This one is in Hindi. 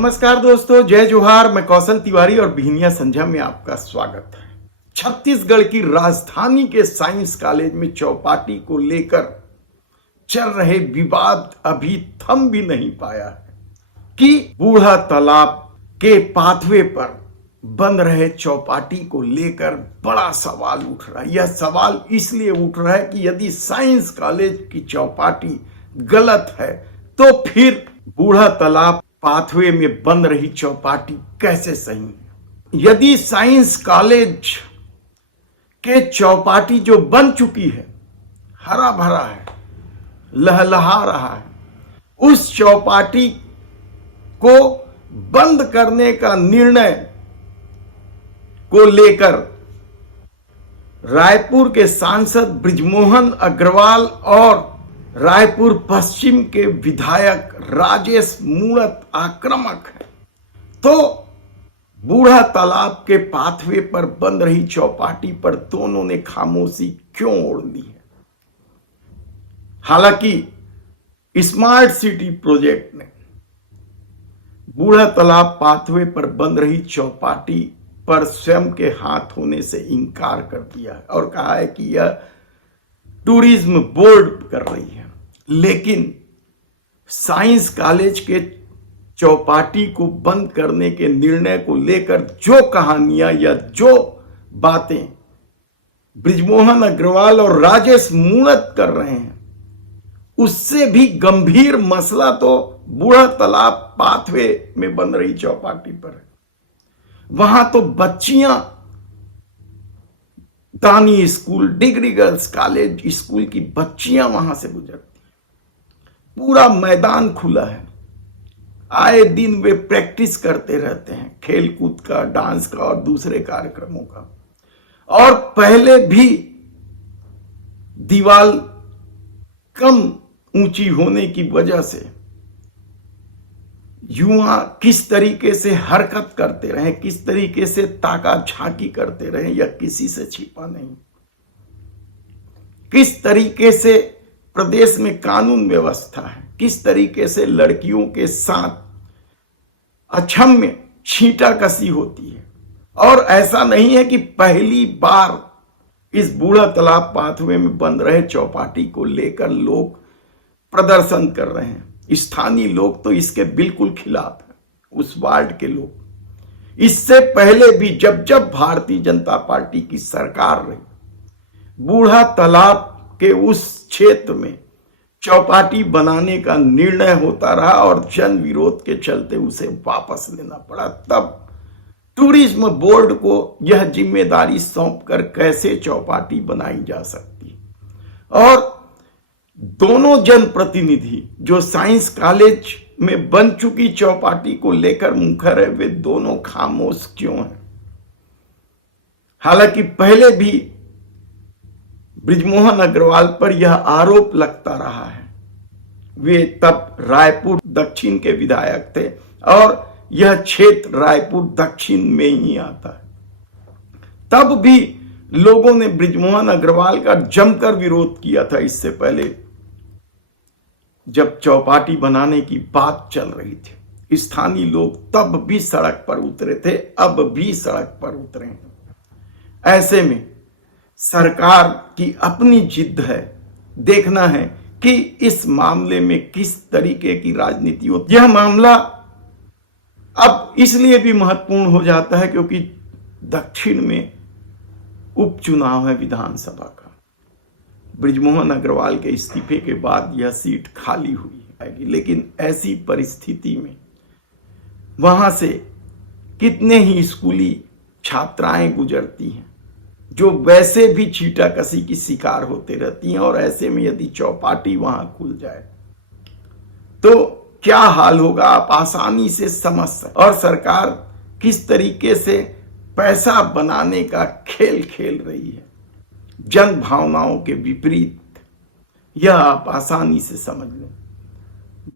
नमस्कार दोस्तों, जय जोहार। मैं कौशल तिवारी और बिहनिया संझा में आपका स्वागत है। छत्तीसगढ़ की राजधानी के साइंस कॉलेज में चौपाटी को लेकर चल रहे विवाद अभी थम भी नहीं पाया है कि बूढ़ा तालाब के पाथवे पर बन रहे चौपाटी को लेकर बड़ा सवाल उठ रहा है। यह सवाल इसलिए उठ रहा है कि यदि साइंस कॉलेज की चौपाटी गलत है तो फिर बूढ़ा तालाब पाथवे में बन रही चौपाटी कैसे सही है। यदि साइंस कॉलेज के चौपाटी जो बन चुकी है, हरा भरा है, लहलहा रहा है, उस चौपाटी को बंद करने का निर्णय को लेकर रायपुर के सांसद बृजमोहन अग्रवाल और रायपुर पश्चिम के विधायक राजेश मूणत आक्रामक है, तो बूढ़ा तालाब के पाथवे पर बन रही चौपाटी पर दोनों ने खामोशी क्यों ओढ़ ली है। हालांकि स्मार्ट सिटी प्रोजेक्ट ने बूढ़ा तालाब पाथवे पर बन रही चौपाटी पर स्वयं के हाथ होने से इनकार कर दिया है और कहा है कि यह टूरिज्म बोर्ड कर रही है। लेकिन साइंस कॉलेज के चौपाटी को बंद करने के निर्णय को लेकर जो कहानियां या जो बातें बृजमोहन अग्रवाल और राजेश मूणत कर रहे हैं, उससे भी गंभीर मसला तो बूढ़ा तालाब पाथवे में बन रही चौपाटी पर है। वहां तो बच्चियां दानी school, degree girls college school की बच्चियां वहां से गुजरती हैं। पूरा मैदान खुला है, आए दिन वे प्रैक्टिस करते रहते हैं, खेल कूद का, डांस का और दूसरे कार्यक्रमों का। और पहले भी दीवार कम ऊंची होने की वजह से युवा किस तरीके से हरकत करते रहे, किस तरीके से ताका झांकी करते रहे, यह किसी से छिपा नहीं। किस तरीके से प्रदेश में कानून व्यवस्था है, किस तरीके से लड़कियों के साथ अक्षम्य छींटाकशी होती है। और ऐसा नहीं है कि पहली बार इस बूढ़ा तालाब पाथवे में बन रहे चौपाटी को लेकर लोग प्रदर्शन कर रहे हैं। स्थानीय लोग तो इसके बिल्कुल खिलाफ है, उस वार्ड के लोग। इससे पहले भी जब जब भारतीय जनता पार्टी की सरकार रही, बूढ़ा तालाब के उस क्षेत्र में चौपाटी बनाने का निर्णय होता रहा और जन विरोध के चलते उसे वापस लेना पड़ा। तब टूरिज्म बोर्ड को यह जिम्मेदारी सौंपकर कैसे चौपाटी बनाई जा सकती। और दोनों जनप्रतिनिधि जो साइंस कॉलेज में बन चुकी चौपाटी को लेकर मुखर है, वे दोनों खामोश क्यों हैं। हालांकि पहले भी बृजमोहन अग्रवाल पर यह आरोप लगता रहा है। वे तब रायपुर दक्षिण के विधायक थे और यह क्षेत्र रायपुर दक्षिण में ही आता है। तब भी लोगों ने बृजमोहन अग्रवाल का जमकर विरोध किया था। इससे पहले जब चौपाटी बनाने की बात चल रही थी, स्थानीय लोग तब भी सड़क पर उतरे थे, अब भी सड़क पर उतरे हैं। ऐसे में सरकार की अपनी जिद है, देखना है कि इस मामले में किस तरीके की राजनीति होती है। यह मामला अब इसलिए भी महत्वपूर्ण हो जाता है क्योंकि दक्षिण में उपचुनाव है विधानसभा का। बृजमोहन अग्रवाल के इस्तीफे के बाद यह सीट खाली हुई है, लेकिन ऐसी परिस्थिति में वहां से कितने ही स्कूली छात्राएं गुजरती हैं जो वैसे भी छींटाकशी की शिकार होते रहती हैं। और ऐसे में यदि चौपाटी वहां खुल जाए तो क्या हाल होगा, आप आसानी से समझ सकते। और सरकार किस तरीके से पैसा बनाने का खेल खेल रही है, जन भावनाओं के विपरीत, यह आप आसानी से समझ लें।